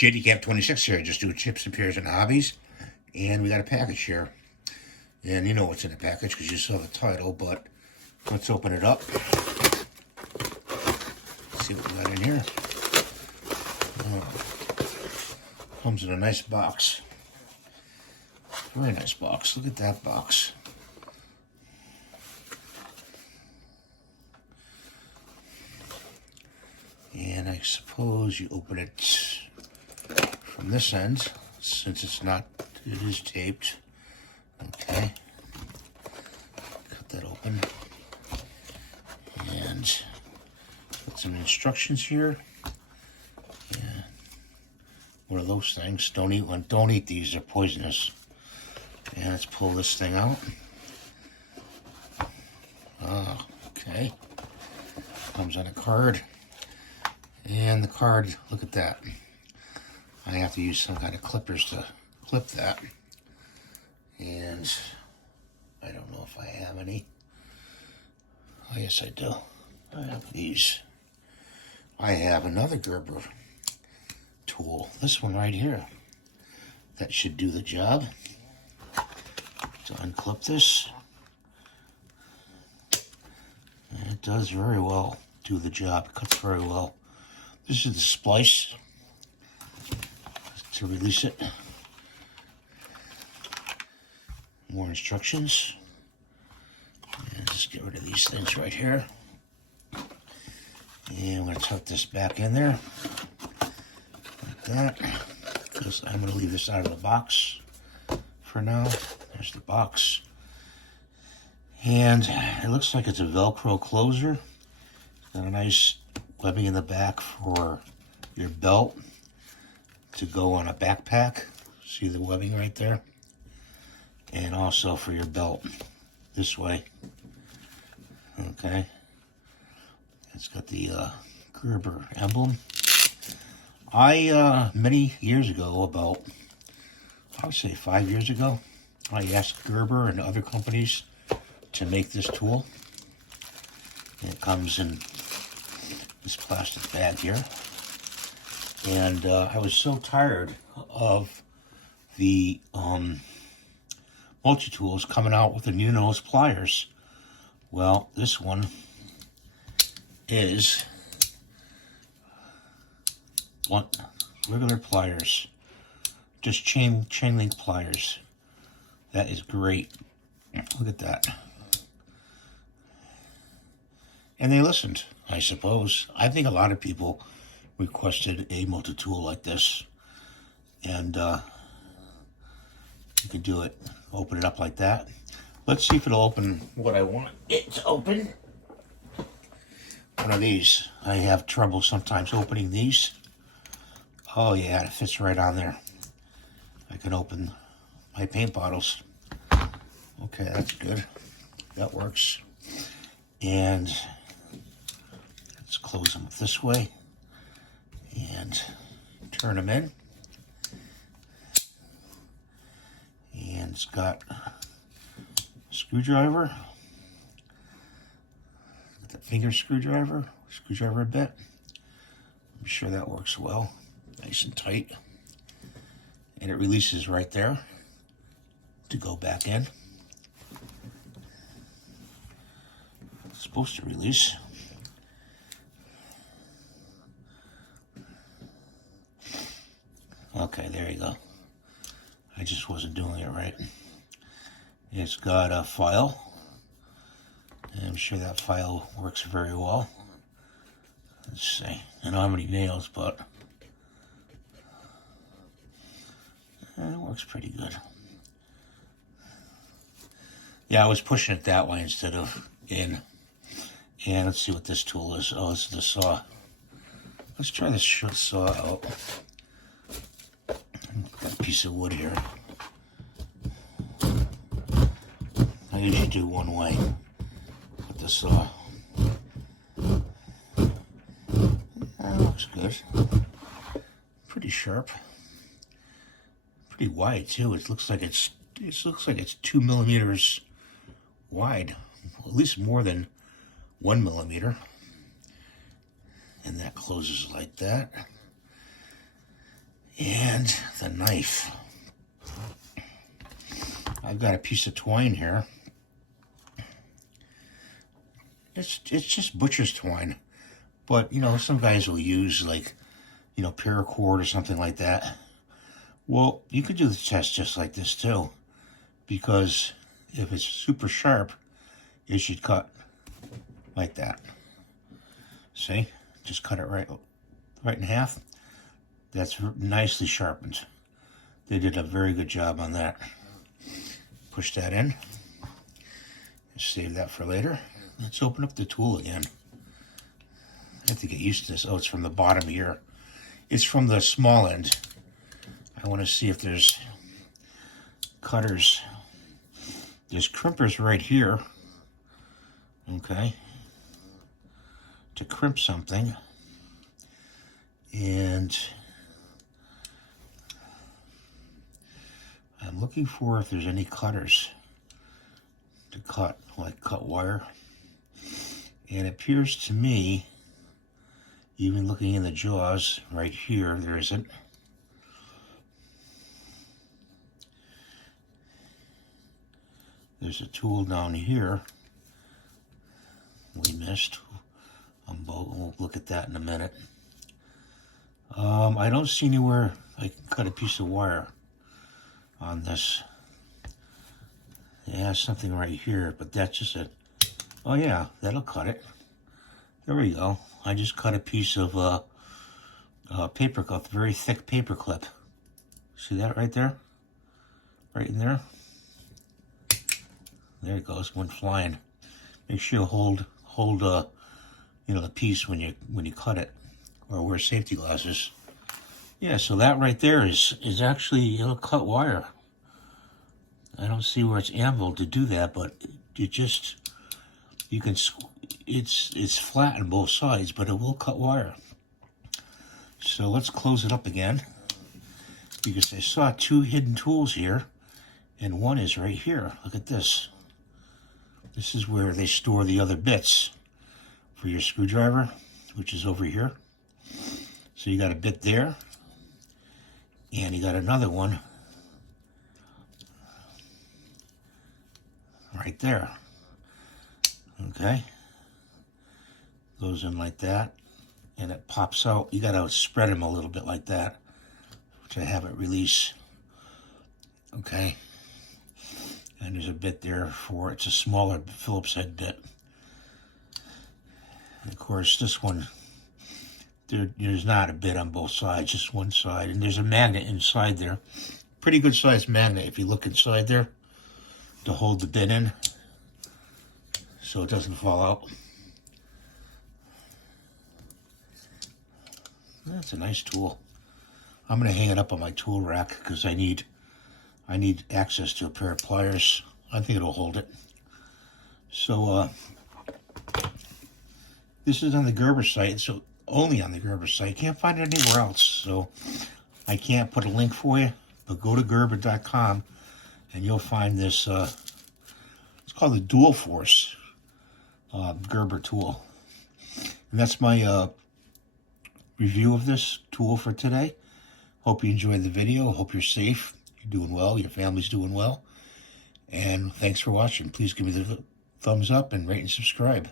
JD 26 here. Just do chips, repairs, and hobbies. And we got a package here. And you know what's in the package because you saw the title, but let's open it up. See what we got in here. Comes in a nice box. Very nice box. Look at that box. And I suppose you open it from this end, since it is taped. Okay. Cut that open. And put some instructions here. Yeah. What are those things? Don't eat these, they're poisonous. And let's pull this thing out. Ah, okay. Comes on a card. And the card, look at that. I have to use some kind of clippers to clip that. And I don't know if I have any. Oh, yes, I do. I have these. I have another Gerber tool. This one right here. That should do the job. To unclip this. And it does very well do the job. It cuts very well. This is the splice to release it. More instructions. And just get rid of these things right here. And I'm going to tuck this back in there. Like that. Because I'm going to leave this out of the box for now. There's the box. And it looks like it's a Velcro closer. Got a nice webbing in the back for your belt to go on a backpack. See the webbing right there? And also for your belt this way. Okay. It's got the Gerber emblem. Many years ago, about, I would say 5 years ago, I asked Gerber and other companies to make this tool. And it comes in this plastic bag here. And I was so tired of the multi-tools coming out with the new nose pliers. Well, this one is regular pliers. Just chain link pliers. That is great. Look at that. And they listened, I suppose. I think a lot of people requested a multi-tool like this. And you can do it. Open it up like that. Let's see if it'll open what I want it to open. One of these. I have trouble sometimes opening these. Oh yeah, it fits right on there. I can open my paint bottles. Okay, that's good. That works. And let's close them this way and turn them in. And it's got a screwdriver. Got the finger screwdriver a bit. I'm sure that works well. Nice and tight. And it releases right there to go back in. It's supposed to release. Okay, there you go. I just wasn't doing it right. It's got a file. And I'm sure that file works very well. Let's see. I don't know how many nails, but it works pretty good. Yeah, I was pushing it that way instead of in. And let's see what this tool is. Oh, this is the saw. Let's try this saw out. Got a piece of wood here. I usually do one way with the saw. That looks good. Pretty sharp. Pretty wide too. It looks like it's 2 millimeters wide, at least more than 1 millimeter. And that closes like that. And the knife. I've got a piece of twine here. It's just butcher's twine. But, you know, some guys will use, like, you know, paracord or something like that. Well, you could do the test just like this, too. Because if it's super sharp, it should cut like that. See? Just cut it right in half. That's nicely sharpened. They did a very good job on that. Push that in. Save that for later. Let's open up the tool again. I have to get used to this. Oh, it's from the bottom here. It's from the small end. I want to see if there's cutters. There's crimpers right here. Okay. To crimp something. And I'm looking for if there's any cutters to cut, like cut wire. And it appears to me, even looking in the jaws right here, there isn't. There's a tool down here we missed. We'll look at that in a minute. I don't see anywhere I can cut a piece of wire on this. It has something right here, but that's just a... Oh yeah, that'll cut it. There we go. I just cut a piece of paper clip, very thick paper clip. See that right there? Right in there? There it goes, went flying. Make sure you hold you know, the piece when you cut it, or wear safety glasses. Yeah, so that right there is actually, it'll cut wire. I don't see where it's anviled to do that, but it just, you can, it's flat on both sides, but it will cut wire. So let's close it up again, because I saw two hidden tools here, and one is right here. Look at this. This is where they store the other bits for your screwdriver, which is over here. So you got a bit there, and you got another one right there. Okay, goes in like that, and it pops out. You got to spread them a little bit like that to have it release. Okay, and there's a bit there for, it's a smaller Phillips head bit. And of course, this one, there's not a bit on both sides, just one side. And there's a magnet inside there. Pretty good sized magnet if you look inside there to hold the bit in so it doesn't fall out. That's a nice tool. I'm going to hang it up on my tool rack because I need access to a pair of pliers. I think it'll hold it. So, this is on the Gerber site, so only on the Gerber site. Can't find it anywhere else, so I can't put a link for you, but go to Gerber.com and you'll find this, it's called the Dual Force Gerber tool. And that's my review of this tool for today. Hope you enjoyed the video. Hope you're safe. You're doing well. Your family's doing well. And thanks for watching. Please give me the thumbs up and rate and subscribe.